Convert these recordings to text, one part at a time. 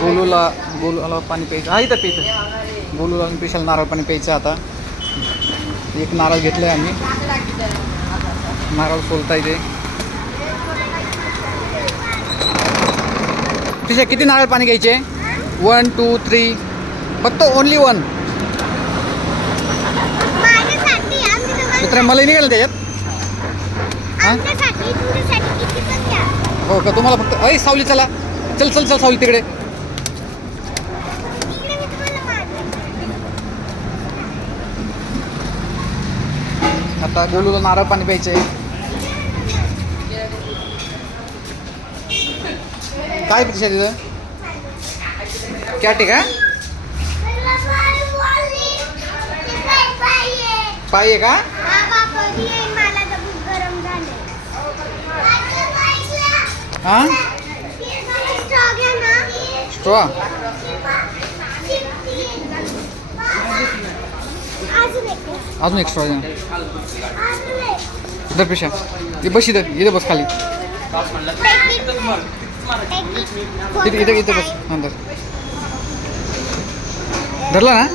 गोलूला पाणी प्यायचं. हा इथं प्यायचं. गोलूला आणि स्पेशल नारळ पाणी प्यायचं. आता एक नारळ घेतलं आहे आम्ही. नारळ सोलता येते. तिथे किती नारळ पाणी घ्यायचे? 1 2 3. फक्त ओनली 1. मित्र मला निघालं त्याच्यात. हां हो का? तुम्हाला फक्त अय सावली चला. चल चल चल सावली तिकडे. आता गोलूला नारळ पाणी प्यायचं आहे. काय पिशा तिथं? कॅट आहे का? पाय आहे का? हां स्ट्रॉ. अजून एक स्ट्रॉ द्या. इधर पिशा. बस इथं बस खाली. इथं बस अंदर. धरला ना?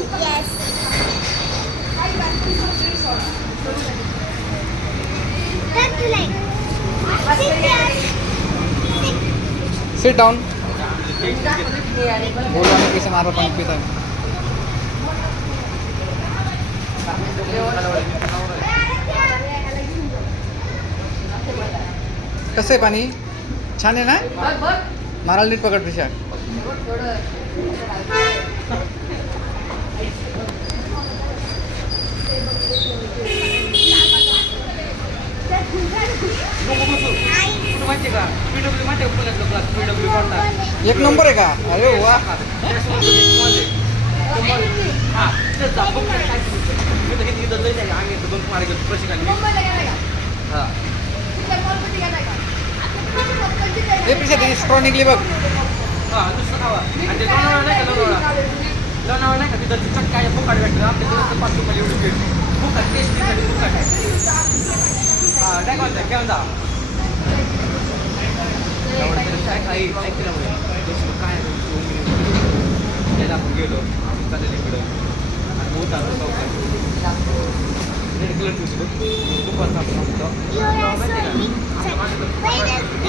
Sit down. बोलू आणि पैसे नारळ पाणी पित आहे. कसं आहे पाणी? छान आहे ना? नारळ नीट पकड पिशा. एक नंबर आहे का? अरे वा. पिशा स्ट्रॉ निघली बघ.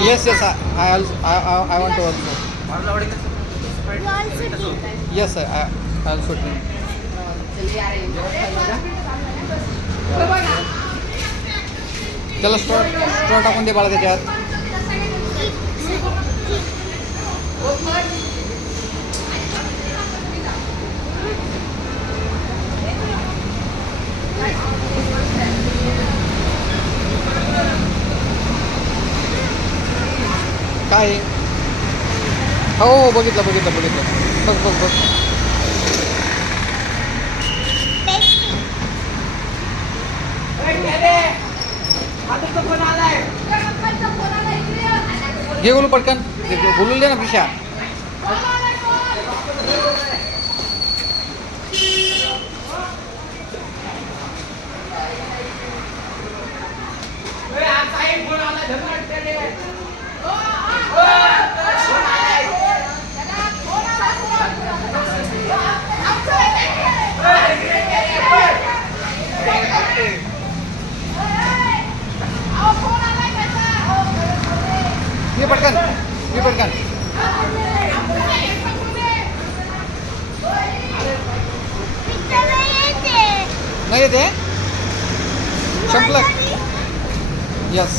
Yes, yes. I want to also. Yes, sir. I also drink. चला स्ट्रॉ टाकून दे बाळा त्याच्यात. काय? हो बघितलं. बघ. घे बोलू पटकन. बोलू दे ना पिशा. ये पटकन. नाही येते. संपलं. यस.